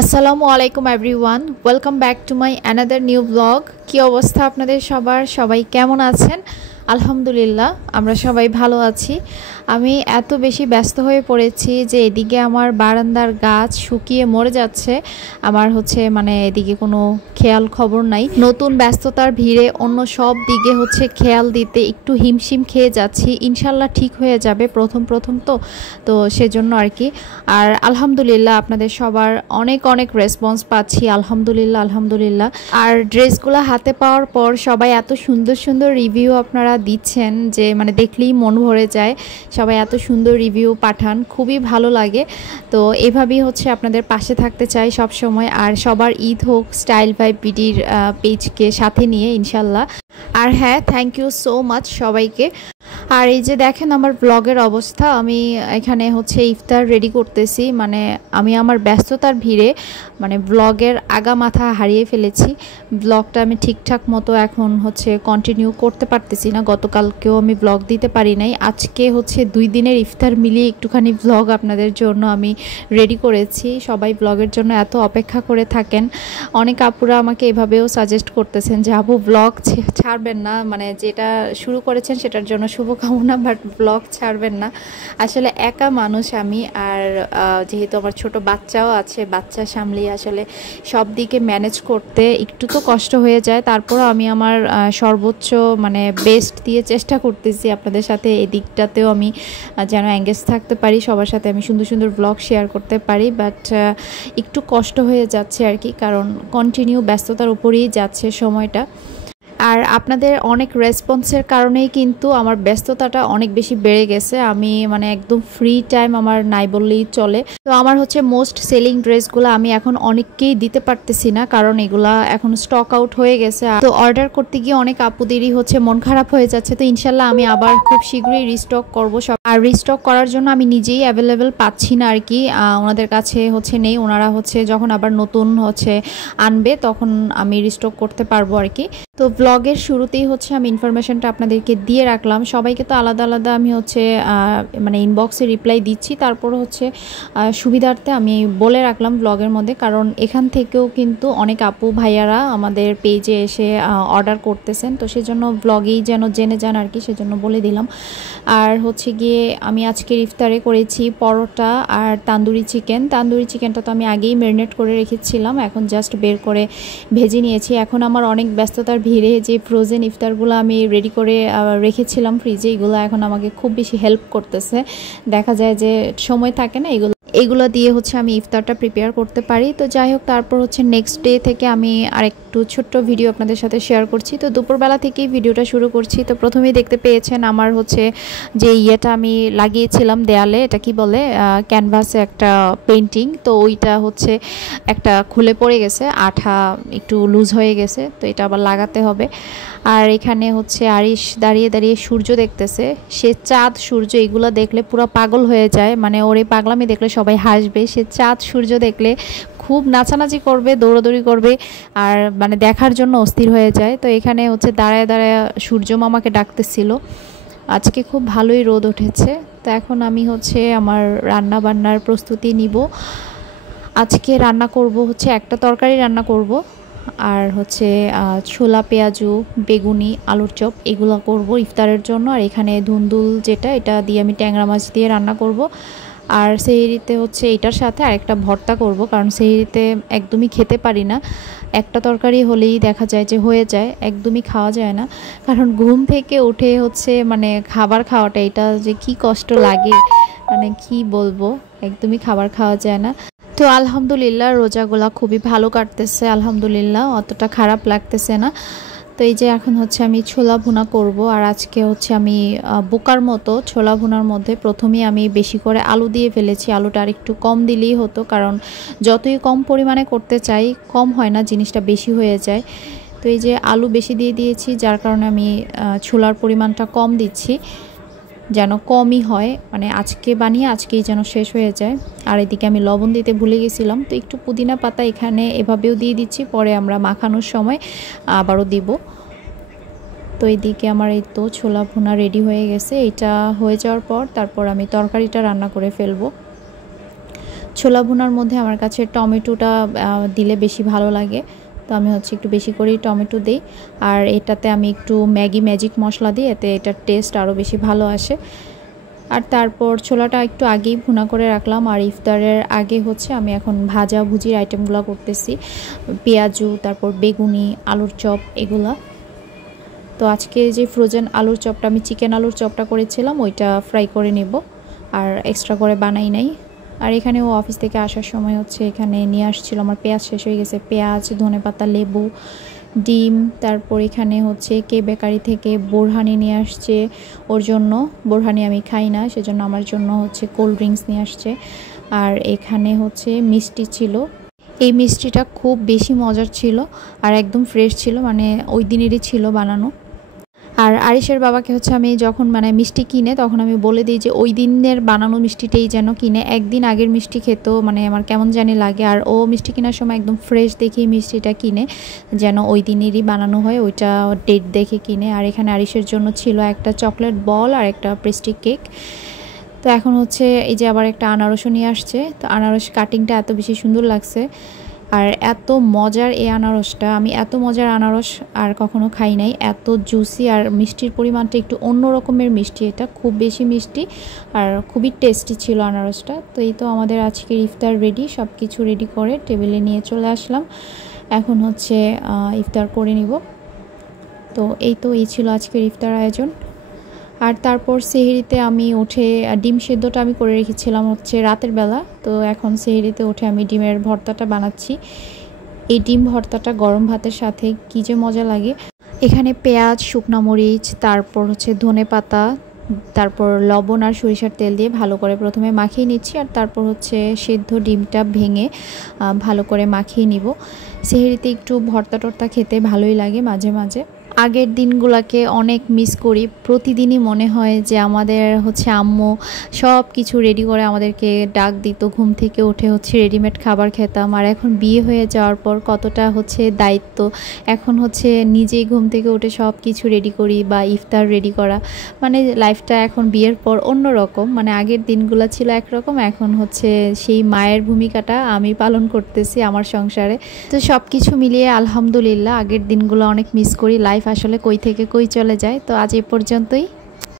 আসসালামু আলাইকুম everyone, welcome back to my another new blog. কী অবস্থা আপনাদের সবার? সবাই কেমন আছেন? আলহামদুলিল্লাহ, আমরা সবাই ভালো আছি। আমি এত বেশি ব্যস্ত হয়ে পড়েছি যে এদিকে আমার বারান্দার গাছ শুকিয়ে মরে যাচ্ছে। আমার এদিকে কোনো খেয়াল খবর নাই। নতুন ব্যস্ততার ভিড়ে অন্য সব দিকে খেয়াল দিতে একটু হিমশিম খেয়ে যাচ্ছি। ইনশাল্লাহ ঠিক হয়ে যাবে, প্রথম প্রথম তো সেজন্য আর কি। আর আলহামদুলিল্লাহ আপনাদের সবার অনেক অনেক রেসপন্স পাচ্ছি, আলহামদুলিল্লাহ আলহামদুলিল্লাহ। আর ড্রেসগুলো হাতে পাওয়ার পর সবাই এত সুন্দর সুন্দর রিভিউ আপনারা দিচ্ছেন যে দেখলেই মন ভরে যায়। সবাই এত সুন্দর রিভিউ পাঠান, খুবই ভালো লাগে। তো এভাবেই আপনাদের পাশে থাকতে চাই সব সময়। আর সবার ঈদ হোক স্টাইল ভাইব বিডির পেজকে সাথে নিয়ে ইনশাল্লাহ। আর হ্যাঁ, থ্যাংক ইউ সো মাচ সবাইকে। আর এই যে দেখেন আমার ব্লগের অবস্থা, আমি এখানে ইফতার রেডি করতেছি। আমি আমার ব্যস্ততার ভিড়ে ব্লগের আগা মাথা হারিয়ে ফেলেছি। ব্লগটা আমি ঠিকঠাক মতো এখন কন্টিনিউ করতে পারতেছি না। গতকালকেও আমি ব্লগ দিতে পারি নাই। আজকে 2 দিনের ইফতার মিলিয়ে একটুখানি ব্লগ আপনাদের জন্য আমি রেডি করেছি। সবাই ব্লগের জন্য এত অপেক্ষা করে থাকেন। অনেক আপুরা আমাকে এভাবেও সাজেস্ট করতেছেন যে আপু ব্লগ ছাড়বেন না, যেটা শুরু করেছেন সেটার জন্য শুভকামনা, বাট ব্লগ ছাড়বেন না। আসলে একা মানুষ আমি, আর যেহেতু আমার ছোট বাচ্চাও আছে, বাচ্চা সামলিয়ে আসলে সব দিকে ম্যানেজ করতে একটু তো কষ্ট হয়ে যায়। তারপরও আমি আমার সর্বোচ্চ বেস্ট দিয়ে চেষ্টা করতেছি আপনাদের সাথে এই দিকটাতেও আমি যেন এঙ্গেজ থাকতে পারি, সবার সাথে আমি সুন্দর সুন্দর ব্লগ শেয়ার করতে পারি। বাট একটু কষ্ট হয়ে যাচ্ছে আর কি, কারণ কন্টিনিউ ব্যস্ততার উপরেই যাচ্ছে সময়টা। আর আপনাদের অনেক রেসপন্সের কারণেই কিন্তু আমার ব্যস্ততাটা অনেক বেশি বেড়ে গেছে। আমি একদম ফ্রি টাইম আমার নাই বললেই চলে। তো আমার মোস্ট সেলিং ড্রেসগুলো আমি এখন অনেককেই দিতে পারতেছি না, কারণ এগুলা এখন স্টক আউট হয়ে গেছে। তো অর্ডার করতে গিয়ে অনেক আপুদেরই মন খারাপ হয়ে যাচ্ছে। তো ইনশাল্লাহ আমি আবার খুব শীঘ্রই রিস্টক করবো সব। আর রিস্টক করার জন্য আমি নিজেই অ্যাভেলেবেল পাচ্ছি না আর কি, ওনাদের কাছে নেই। ওনারা যখন আবার নতুন আনবে তখন আমি রিস্টক করতে পারবো আর কি। তো ব্লগের শুরুতেই আমি ইনফরমেশনটা আপনাদেরকে দিয়ে রাখলাম। সবাইকে তো আলাদা আলাদা আমি ইনবক্সে রিপ্লাই দিচ্ছি, তারপর সুবিধার্থে আমি বলে রাখলাম ব্লগের মধ্যে, কারণ এখান থেকেও কিন্তু অনেক আপু ভাইয়ারা আমাদের পেজে এসে অর্ডার করতেছেন। তো সেজন্য ব্লগেই যেন জেনে যান আর কি, সেজন্য বলে দিলাম। আর গিয়ে আমি আজকের ইফতারে করেছি পরোটা আর তান্দুরি চিকেন। তান্দুরি চিকেনটা তো আমি আগেই ম্যারিনেট করে রেখেছিলাম, এখন জাস্ট বের করে ভেজে নিয়েছি। এখন আমার অনেক ব্যস্ততার ভিড়ে যে ফ্রোজেন ইফতারগুলো আমি রেডি করে রেখেছিলাম ফ্রিজে, এগুলো এখন আমাকে খুব বেশি হেল্প করতেছে। দেখা যায় যে সময় থাকে না, এগুলো দিয়ে আমি ইফতারটা প্রিপেয়ার করতে পারি। তো যাই হোক, তারপর নেক্সট ডে থেকে আমি আরেকটু ছোট্ট ভিডিও আপনাদের সাথে শেয়ার করছি। তো দুপুরবেলা থেকেই ভিডিওটা শুরু করছি। তো প্রথমেই দেখতে পেয়েছেন আমার যে ইয়েটা আমি লাগিয়েছিলাম দেয়ালে, এটা কি বলে, ক্যানভাসে একটা পেন্টিং। তো ওইটা একটা খুলে পড়ে গেছে, আঠা একটু লুজ হয়ে গেছে, তো এটা আবার লাগাতে হবে। আর এখানে আরিশ দাঁড়িয়ে দাঁড়িয়ে সূর্য দেখতেছে। সে চাঁদ সূর্য এগুলো দেখলে পুরো পাগল হয়ে যায়, ওর এই পাগলামি দেখলে সবাই হাসবে। সে চাঁদ সূর্য দেখলে খুব নাচানাচি করবে, দৌড়াদৌড়ি করবে, আর দেখার জন্য অস্থির হয়ে যায়। তো এখানে দাঁড়ায় দাঁড়ায় সূর্য মামাকে ডাকতেছিল। আজকে খুব ভালোই রোদ উঠেছে। তো এখন আমি আমার রান্না বান্নার প্রস্তুতি নিব। আজকে রান্না করব একটা তরকারি রান্না করব, আর ছোলা পেঁয়াজু বেগুনি আলুর চপ এগুলো করব ইফতারের জন্য। আর এখানে ধুন্দুল যেটা, এটা দিয়ে আমি ট্যাংরা মাছ দিয়ে রান্না করব। আর সেহরিতে এটার সাথে আরেকটা ভর্তা করব, কারণ সেহরিতে একদমই খেতে পারি না। একটা তরকারি হলেই দেখা যায় যে হয়ে যায়, একদমই খাওয়া যায় না। কারণ ঘুম থেকে উঠে খাবার খাওয়াটা এটা যে কি কষ্ট লাগে, কি বলবো, একদমই খাবার খাওয়া যায় না। তো আলহামদুলিল্লাহ রোজাগুলা খুবই ভালো কাটতেছে, আলহামদুলিল্লাহ অতটা খারাপ লাগতেছে না। তো এই যে এখন আমি ছোলা ভুনা করব। আর আজকে আমি বোকার মতো ছোলা ভুনার মধ্যে প্রথমেই আমি বেশি করে আলু দিয়ে ফেলেছি। আলুটা আর একটু কম দিলেই হতো, কারণ যতই কম পরিমাণে করতে চাই কম হয় না, জিনিসটা বেশি হয়ে যায়। তো এই যে আলু বেশি দিয়ে দিয়েছি, যার কারণে আমি ছোলার পরিমাণটা কম দিচ্ছি, যেন কমই হয়, আজকে বানিয়ে আজকেই যেন শেষ হয়ে যায়। আর এদিকে আমি লবণ দিতে ভুলে গেছিলাম, তো একটু পুদিনা পাতা এখানে এভাবেও দিয়ে দিচ্ছি, পরে আমরা মাখানোর সময় আবারও দিব। তো এইদিকে আমার এই তো ছোলা ভুনা রেডি হয়ে গেছে। এটা হয়ে যাওয়ার পর তারপর আমি তরকারিটা রান্না করে ফেলবো। ছোলা ভুনার মধ্যে আমার কাছে টমেটোটা দিলে বেশি ভালো লাগে, তো আমি হচ্ছে একটু বেশি করেই টমেটো দিই। আর এটাতে আমি একটু ম্যাগি ম্যাজিক মশলা দিই, এতে এটার টেস্ট আরও বেশি ভালো আসে। আর তারপর ছোলাটা একটু আগেই ভুনা করে রাখলাম। আর ইফতারের আগে হচ্ছে আমি এখন ভাজা ভুজির আইটেমগুলো করতেছি, পেঁয়াজু, তারপর বেগুনি, আলুর চপ এগুলা। তো আজকে যে ফ্রোজেন আলুর চপটা, আমি চিকেন আলুর চপটা করেছিলাম, ওইটা ফ্রাই করে নেব, আর এক্সট্রা করে বানাই নাই। আর এখানে ও অফিস থেকে আসার সময় হচ্ছে এখানে নিয়ে আসছিল, আমার পেঁয়াজ শেষ হয়ে গেছে, পেঁয়াজ, ধনেপাতা, লেবু, ডিম। তারপর এখানে হচ্ছে কে বেকারি থেকে বোরহানি নিয়ে আসছে ওর জন্য, বোরহানি আমি খাই না, সেজন্য আমার জন্য হচ্ছে কোল্ড ড্রিঙ্কস নিয়ে আসছে। আর এখানে হচ্ছে মিষ্টি ছিল, এই মিষ্টিটা খুব বেশি মজার ছিল আর একদম ফ্রেশ ছিল, মানে ওই দিনেরই ছিল বানানো। আর আরিশের বাবাকে হচ্ছে আমি যখন মানে মিষ্টি কিনে তখন আমি বলে দিই যে ওই দিনের বানানো মিষ্টিটাই যেন কিনে, একদিন আগের মিষ্টি খেতেও মানে আমার কেমন জানি লাগে। আর ও মিষ্টি কেনার সময় একদম ফ্রেশ দেখে মিষ্টিটা কিনে, যেন ওই দিনেরই বানানো হয়, ওইটা ডেট দেখে কিনে। আর এখানে আরিশের জন্য ছিল একটা চকলেট বল আর একটা পেস্ট্রি কেক। তো এখন হচ্ছে এই যে আবার একটা আনারসও নিয়ে আসছে, তো আনারস কাটিংটা এত বেশি সুন্দর লাগছে, আর এত মজার এই আনারসটা, আমি এত মজার আনারস আর কখনো খাই নাই, এত জুসি, আর মিষ্টির পরিমাণটা একটু অন্য রকমের মিষ্টি, এটা খুব বেশি মিষ্টি আর খুবই টেস্টি ছিল আনারসটা। তো এই তো আমাদের আজকের ইফতার রেডি, সব কিছু রেডি করে টেবিলে নিয়ে চলে আসলাম, এখন হচ্ছে ইফতার করে নিব। তো এই ছিল আজকের ইফতার আয়োজন। আর তারপর সেহরিতে আমি উঠে ডিম সেদ্ধটা আমি করে রেখেছিলাম হচ্ছে রাতের বেলা, তো এখন সেহরিতে উঠে আমি ডিমের ভর্তাটা বানাচ্ছি। এই ডিম ভর্তাটা গরম ভাতের সাথে কী যে মজা লাগে। এখানে পেঁয়াজ, শুকনা মরিচ, তারপর হচ্ছে ধনেপাতা, তারপর লবণ আর সরিষার তেল দিয়ে ভালো করে প্রথমে মাখিয়ে নিচ্ছি, আর তারপর হচ্ছে সেদ্ধ ডিমটা ভেঙে ভালো করে মাখিয়ে নিব। সেহরিতে একটু ভর্তা টর্তা খেতে ভালোই লাগে মাঝে মাঝে। আগের দিনগুলোকে অনেক মিস করি, প্রতিদিনই মনে হয় যে আমাদের হচ্ছে আম্মু সব কিছু রেডি করে আমাদেরকে ডাক দিত, ঘুম থেকে উঠে হচ্ছে রেডিমেড খাবার খেতাম। আর এখন বিয়ে হয়ে যাওয়ার পর কতটা হচ্ছে দায়িত্ব, এখন হচ্ছে নিজেই ঘুম থেকে উঠে সব কিছু রেডি করি, বা ইফতার রেডি করা, মানে লাইফটা এখন বিয়ের পর অন্য রকম। মানে আগের দিনগুলো ছিল একরকম, এখন হচ্ছে সেই মায়ের ভূমিকাটা আমি পালন করতেছি আমার সংসারে। তো সব কিছু মিলিয়ে আলহামদুলিল্লাহ আগের দিনগুলো অনেক মিস করি, লাইফ আসলে কই থেকে কই চলে যায়। তো আজ এ পর্যন্তই।